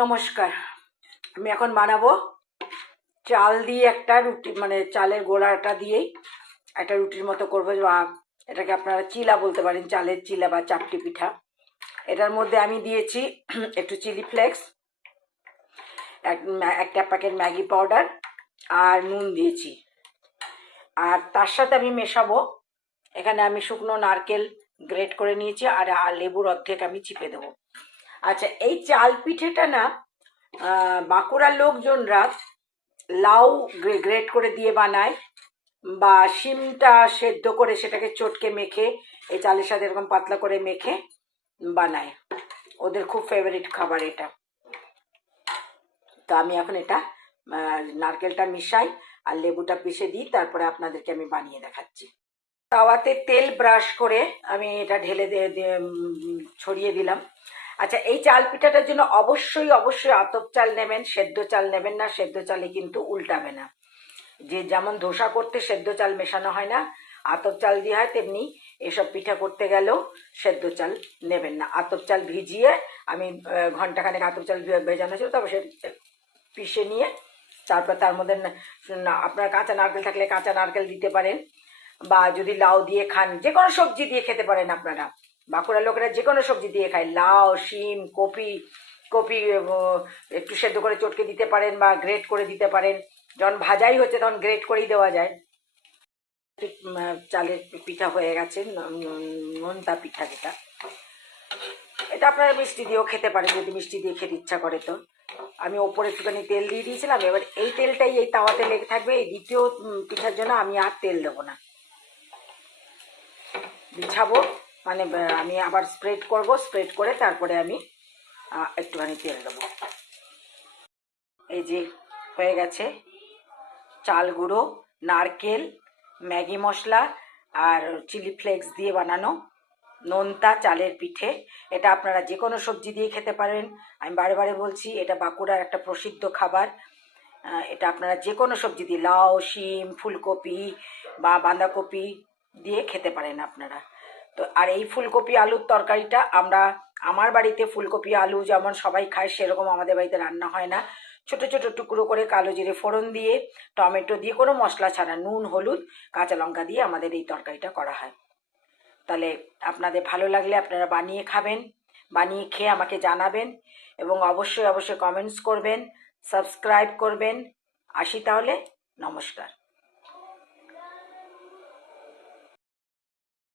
নমস্কার। আমি এখন বানাবো চাল দিয়ে একটা রুটি, মানে চালের গোড়াটা দিয়েই একটা রুটির মতো করবো, বা এটাকে আপনারা চিলা বলতে পারেন, চালের চিলা বা চাপটি পিঠা। এটার মধ্যে আমি দিয়েছি একটু চিলি ফ্লেক্স, একটা প্যাকেট ম্যাগি পাউডার আর নুন দিয়েছি। আর তার সাথে আমি মেশাবো, এখানে আমি শুকনো নারকেল গ্রেট করে নিয়েছি আর লেবুর অর্ধেক আমি চিপে দেবো। আচ্ছা, এই চাল পিঠেটা না বাঁকুড়ার লোকজনরা লাউ গ্রেট করে দিয়ে বানায়, বা শিমটা সেদ্ধ করে সেটাকে চটকে মেখে এই চালের সাথে এরকম পাতলা করে মেখে বানায়। ওদের খুব ফেভারিট খাবার এটা। তো আমি এখন এটা নারকেলটা মিশাই আর লেবুটা পিষে দিই, তারপরে আপনাদেরকে আমি বানিয়ে দেখাচ্ছি। তাওয়াতে তেল ব্রাশ করে আমি এটা ঢেলে ছড়িয়ে দিলাম। আচ্ছা, এই চাল পিঠাটার জন্য অবশ্যই অবশ্যই আতপ চাল নেবেন, সেদ্ধ চাল নেবেন না। সেদ্ধ চালে কিন্তু উল্টাবে না। যে যেমন ধোসা করতে সেদ্ধ চাল মেশানো হয় না, আতপ চাল দিয়ে হয়, তেমনি এসব পিঠা করতে গেলেও সেদ্ধ চাল নেবেন না। আতপ চাল ভিজিয়ে আমি ঘন্টাখানেক আতপ চাল ভেজানো ছিল, তবে সে পিষে নিয়ে তারপর তার মধ্যে আপনার কাঁচা নারকেল থাকলে কাঁচা নারকেল দিতে পারেন, বা যদি লাউ দিয়ে খান যে কোনো সবজি দিয়ে খেতে পারেন আপনারা। বাঁকুড়ার লোকেরা যে কোনো সবজি দিয়ে খায়, লাউ, শিম, কপি একটু সেদ্ধ করে চটকে দিতে পারেন বা গ্রেট করে দিতে পারেন। যখন ভাজাই হচ্ছে তখন গ্রেট করেই দেওয়া যায়। চালের পিঠা হয়ে গেছে, নোনতা পিঠা যেটা, এটা আপনারা মিষ্টি দিয়েও খেতে পারেন যদি মিষ্টি দিয়ে খেতে ইচ্ছা করে। তো আমি ওপরে একটুখানি তেল দিয়ে দিয়েছিলাম, এবার এই তেলটাই এই তাওয়াতে লেগে থাকবে। এই দ্বিতীয় পিঠার জন্য আমি আর তেল দেবো না, বিছাবো, মানে আমি আবার স্প্রেড করব, স্প্রেড করে তারপরে আমি একটুখানি তেল দেবো। এই যে হয়ে গেছে চাল গুঁড়ো, নারকেল, ম্যাগি মশলা আর চিলি ফ্লেক্স দিয়ে বানানো নোনতা চালের পিঠে। এটা আপনারা যে কোনো সবজি দিয়ে খেতে পারেন। আমি বারে বারে বলছি, এটা বাঁকুড়ার একটা প্রসিদ্ধ খাবার। এটা আপনারা যে কোনো সবজি দিয়ে, লাউ, শিম, ফুলকপি বা বাঁধাকপি দিয়ে খেতে পারেন আপনারা। তো আর এই ফুলকপি আলুর তরকারিটা আমার বাড়িতে ফুলকপি আলু যেমন সবাই খায় সেরকম আমাদের বাড়িতে রান্না হয় না। ছোট ছোট টুকরো করে কালো জিরে ফোড়ন দিয়ে, টমেটো দিয়ে, কোনো মশলা ছাড়া, নুন, হলুদ, কাঁচা লঙ্কা দিয়ে আমাদের এই তরকারিটা করা হয়। তাহলে আপনাদের ভালো লাগলে আপনারা বানিয়ে খাবেন, বানিয়ে খেয়ে আমাকে জানাবেন, এবং অবশ্যই অবশ্যই কমেন্টস করবেন, সাবস্ক্রাইব করবেন। আসি তাহলে, নমস্কার।